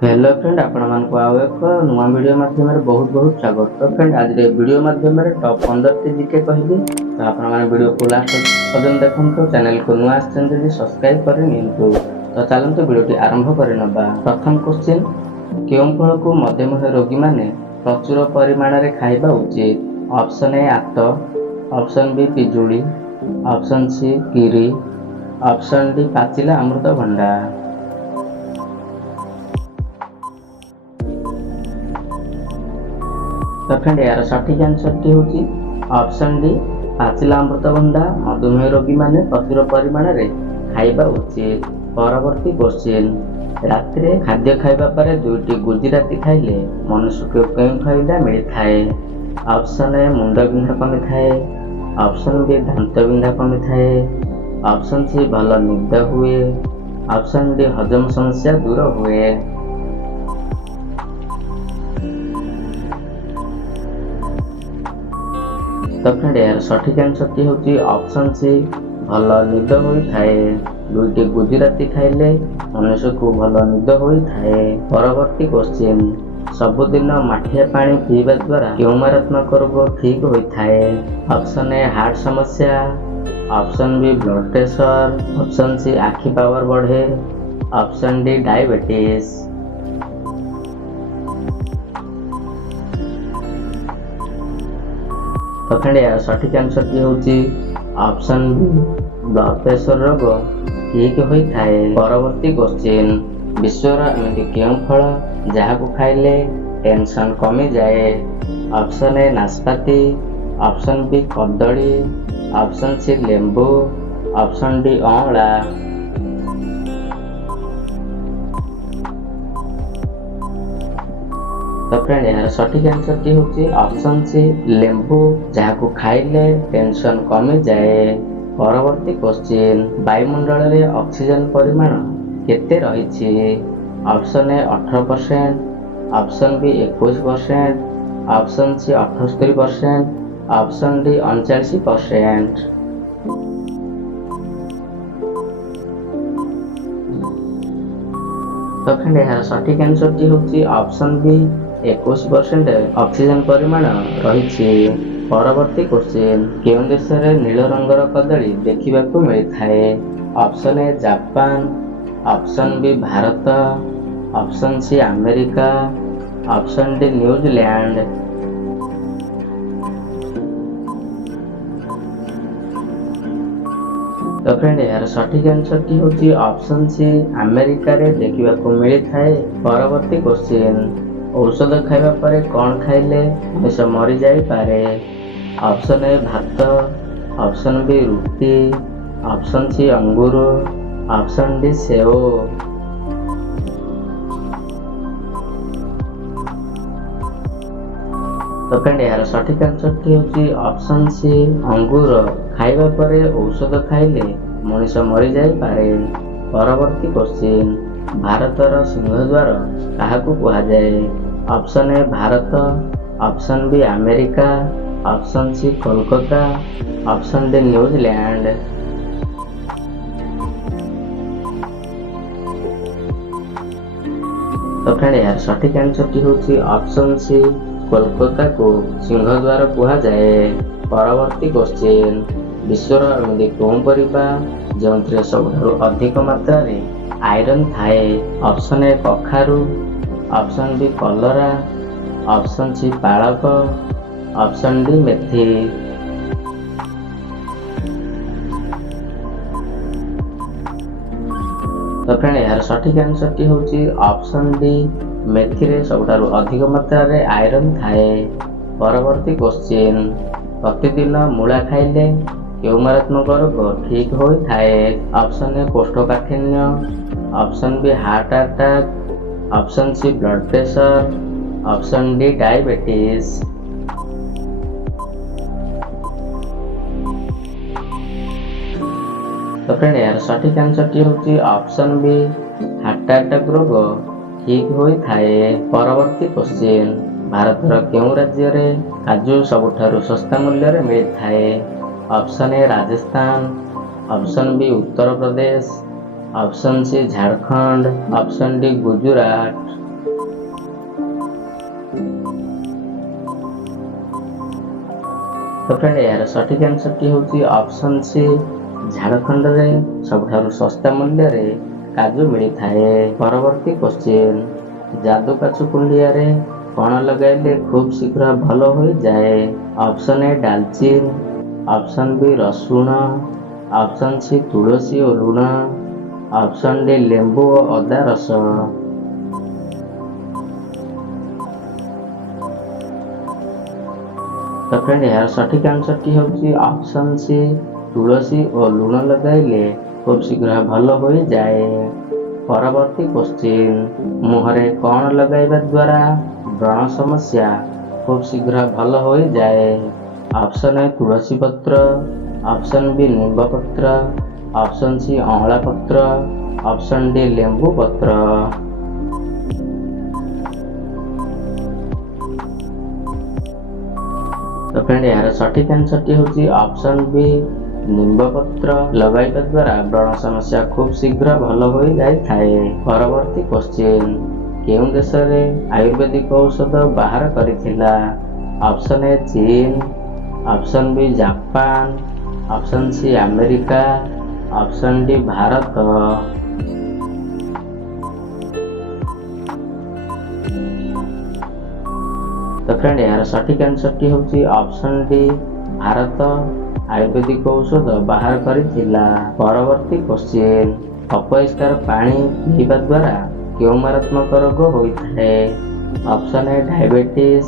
Hello friend आपण मानक आउ एक नुआ वीडियो माध्यम बहुत बहुत स्वागत। तो फ्रेंड आज वीडियो माध्यम टॉप 15 टी जीके कहबी। तो आपण माने वीडियो को लास्ट पर्यंत देखंतु। चैनल को नुआ आछन जदि सब्सक्राइब करि नियंतु। तो चलंतु वीडियोटी आरंभ करि नबा। प्रथम क्वेश्चन, केउं फल को मध्यम रोगी माने प्रचुर परिमाण रे खाइबा उचित? ऑप्शन ए आत, ऑप्शन बी पिजुली, ऑप्शन सी कीरी, ऑप्शन डी पाचिला अमृतभंडा। तो फ्रेंड यार सठिक आंसर टी होची ऑप्शन डी पाचिला अमृतभंडा मधुमेह रोगी माने प्रचुर परिमाण रे खाइबा उचित। परवर्ती क्वेश्चन, रात्रि रे खाद्य खाइबा परे दुईटी गुजराती खाइले मनुष्य को केउं फायदा मिली थाए? ऑप्शन ए मुंड बिंधा कमी थाए, ऑप्शन बी दांत बिंधा कमी थाए, ऑप्शन सी भल निद हुए, ऑप्शन डी हजम समस्या दूर हुए। तो फ्रेंड यार सठिक आंसर टी होची ऑप्शन सी भल निद होई थाए। दुईटी गुजराती खाइले मनुष्य को भल निद होई थाए। परवर्ती क्वेश्चन, सबुदिन माठिया पानी पीवा द्वारा केउं मारात्मक रोग ठीक होई थाए? ऑप्शन ए हार्ट समस्या, option B blood pressure, option C आखि पावर बढ़े, ऑप्शन डी डायबिटीज। तो फ्रेंड यार सठिक आंसर टी होची ऑप्शन बी ब्लड प्रेशर रोग ठीक होई थाए। परवर्ती क्वेश्चन, विश्वर एमती केउं फल जहाको खाइले टेंशन कमी जाए? ऑप्शन ए नाशपाती, ऑप्शन बी कदली, ऑप्शन सी लेंबू, ऑप्शन डी अँवला। तो फ्रेंड यार सठिक आंसर टी होची ऑप्शन सी लेंबू जहाको खाइले टेंशन कमी जाए। परवर्ती क्वेश्चन, वायुमंडल रे ऑक्सीजन परिमाण केते रहिछि? Option A 18%, option B 21%, option C 78%, option D 39%। तो फ्रेंड यार सठिक आंसर टी होची ऑप्शन बी 21% ऑक्सीजन परिमाण रहिछि। परवर्ती क्वेश्चन, केउं देश रे नील रंगर कदली देखिबाकू मिली थाए? Option A Japan, option B Bharat, option C America, option D न्यूजीलैंड। तो फ्रेंड यार सठिक आंसर टी होची ऑप्शन सी अमेरिका रे देखिबाकू मिली थाए। परवर्ती क्वेश्चन, औषध खाइबा परे कौन खाइले मनुष्य मरी जाई पारे? ऑप्शन ए भात, ऑप्शन बी रुटी, ऑप्शन सी अंगूर, ऑप्शन डी सेव। तो फ्रेंड यार सठिक आंसर टी होची ऑप्शन सी अंगूर खाइबा परे औषध खाइले मनुष्य मरी जाई पारे। परवर्ती क्वेश्चन, भारतर सिंहद्वार काहाकू कुहा जाए? Option A Bharat, option B America, option C Kolkata, option D न्यूजीलैंड। तो फ्रेंड यार सठिक आंसर टी होची ऑप्शन सी कोलकाता को सिंहद्वार कुहा जाए। परवर्ती क्वेश्चन, विश्वर एमती केउं परिबा जोंथरे सबठारु अधिक मात्रा रे आयरन थाए? ऑप्शन ए कखारू, ऑप्शन बी कलरा, ऑप्शन सी पालक, ऑप्शन डी मेथी। तो फ्रेंड यार सठिक आंसर टी होची ऑप्शन डी मेथी रे सबठारु अधिक मात्रा रे आयरन थाए। परवर्ती क्वेश्चन, प्रतिदिन मूला खाइले केउं मारात्मक रोग ठीक होई थाए? ऑप्शन ए कोष्ठकाठिन्य, option B heart attack, option C blood pressure, option D diabetes. तो फ्रेंड यार सठिक आंसर टी होची ऑप्शन बी हार्ट अटैक रोग ठीक होई थाए। परवर्ती क्वेश्चन, भारतर केउं राज्य रे काजू सबठारु सस्ता मूल्य रे मिली थाए? Option A Rajasthan, option B Uttar Pradesh, option C Jharkhand, option D Gujarat. तो फ्रेंड यार सठिक आंसर टी होची ऑप्शन सी झारखंड रे सबठारु सस्ता मूल्य रे काजू मिली थाए। परवर्ती क्वेश्चन जादू काचू कुंडिया रे कौन लगाइले खूब शीघ्र भल हो जाए। ऑप्शन ए डालचीन, ऑप्शन बी रसुण, ऑप्शन सी तुलसी और लुण, ऑप्शन डी लेंबू और अदा रस। तो फ्रेंड यार सठिक आंसर टी होची ऑप्शन सी तुलसी और लुण लगाइले खूब शीघ्र भल हो जाए। परवर्ती क्वेश्चन मुहरे कौन लगाइबा द्वारा व्रण समस्या खूब शीघ्र भल हो जाए। ऑप्शन ए तुलसी पत्र, ऑप्शन बी नींब पत्र, ऑप्शन सी अँला पत्र, ऑप्शन डी लेंबू पत्र। तो फ्रेंड यार सठिक आंसर टी होची ऑप्शन बी नींब पत्र लगाइबा द्वारा व्रण समस्या खूब शीघ्र भल हो जाए थाए। परवर्ती क्वेश्चन केउं देश रे आयुर्वेदिक औषध बाहर करिथिला। ऑप्शन ए चीन, option B Japan, option C America, option D Bharat. तो फ्रेंड यार सठिक आंसर टी होची ऑप्शन डी भारत आयुर्वेदिक औषध बाहर करिथिला। परवर्ती क्वेश्चन अपरिष्कार पानी पीवा द्वारा क्यों मारात्मक रोग होइଥାଏ। Option A diabetes,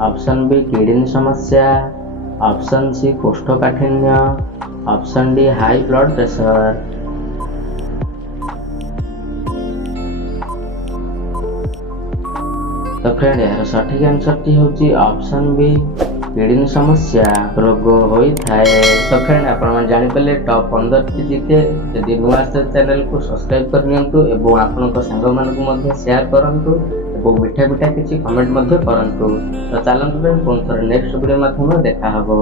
option B kidney समस्या, ऑप्शन सी कोष्ठकाठिन्य, option D high blood pressure. तो फ्रेंड यार सठिक आंसर टी होची ऑप्शन बी किडनी समस्या रोग होइଥାଏ। तो फ्रेंड आपण जानि पले टॉप 15 टी जीके यदि नुआ चैनल को सब्सक्राइब कर नियंतु एवं आपनक संग मानकु मध्ये शेयर करंतु एवं मिठा मिठा किछि कमेंट मध्ये करंतु। तो चलंतु फ्रेंड पुनः नेक्स्ट वीडियो माध्यम देखा हबो।